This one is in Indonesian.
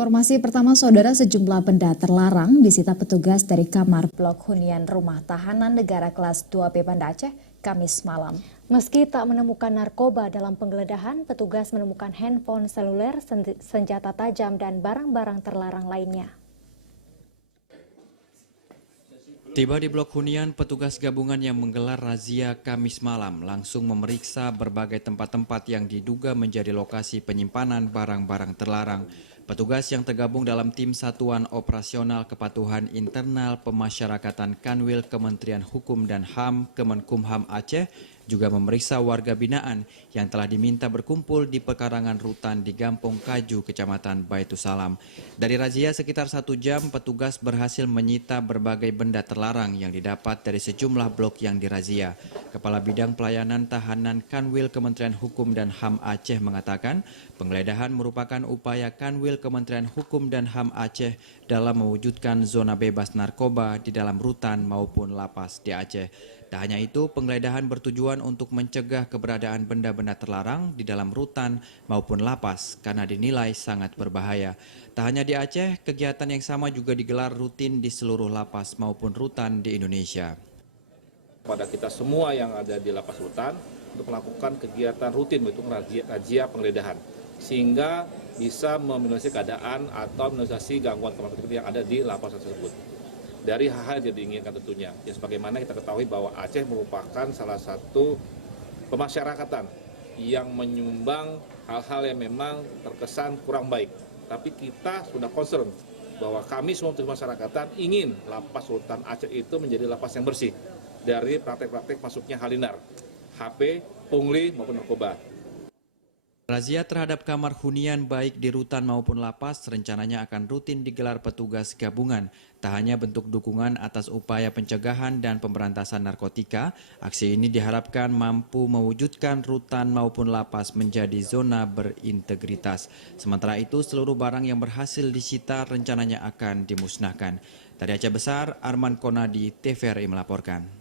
Informasi pertama, saudara, sejumlah benda terlarang disita petugas dari kamar blok hunian rumah tahanan negara kelas 2B Banda Aceh Kamis malam. Meski tak menemukan narkoba dalam penggeledahan, petugas menemukan handphone seluler, senjata tajam, dan barang-barang terlarang lainnya. Tiba di blok hunian, petugas gabungan yang menggelar razia Kamis malam langsung memeriksa berbagai tempat-tempat yang diduga menjadi lokasi penyimpanan barang-barang terlarang. Petugas yang tergabung dalam tim Satuan Operasional Kepatuhan Internal Pemasyarakatan Kanwil Kementerian Hukum dan HAM Kemenkumham Aceh juga memeriksa warga binaan yang telah diminta berkumpul di pekarangan rutan di Gampong Kaju, Kecamatan Baitusalam. Dari razia sekitar 1 jam, petugas berhasil menyita berbagai benda terlarang yang didapat dari sejumlah blok yang dirazia. Kepala Bidang Pelayanan Tahanan Kanwil Kementerian Hukum dan HAM Aceh mengatakan, penggeledahan merupakan upaya Kanwil Kementerian Hukum dan HAM Aceh dalam mewujudkan zona bebas narkoba di dalam rutan maupun lapas di Aceh. Tak hanya itu, penggeledahan bertujuan untuk mencegah keberadaan benda-benda terlarang di dalam rutan maupun lapas karena dinilai sangat berbahaya. Tak hanya di Aceh, kegiatan yang sama juga digelar rutin di seluruh lapas maupun rutan di Indonesia. Pada kita semua yang ada di lapas rutan untuk melakukan kegiatan rutin, yaitu razia penggeledahan, sehingga bisa meminimalisasi keadaan atau meminimalisasi gangguan keamanan yang ada di lapas tersebut. Dari hal-hal yang diinginkan tentunya, ya sebagaimana kita ketahui bahwa Aceh merupakan salah satu pemasyarakatan yang menyumbang hal-hal yang memang terkesan kurang baik. Tapi kita sudah concern bahwa kami semua pemasyarakatan ingin lapas rutan Aceh itu menjadi lapas yang bersih dari praktek-praktek masuknya halinar, HP, pungli maupun narkoba. Razia terhadap kamar hunian baik di rutan maupun lapas rencananya akan rutin digelar petugas gabungan. Tak hanya bentuk dukungan atas upaya pencegahan dan pemberantasan narkotika, aksi ini diharapkan mampu mewujudkan rutan maupun lapas menjadi zona berintegritas. Sementara itu, seluruh barang yang berhasil disita rencananya akan dimusnahkan. Dari Aceh Besar, Arman Konadi, TVRI melaporkan.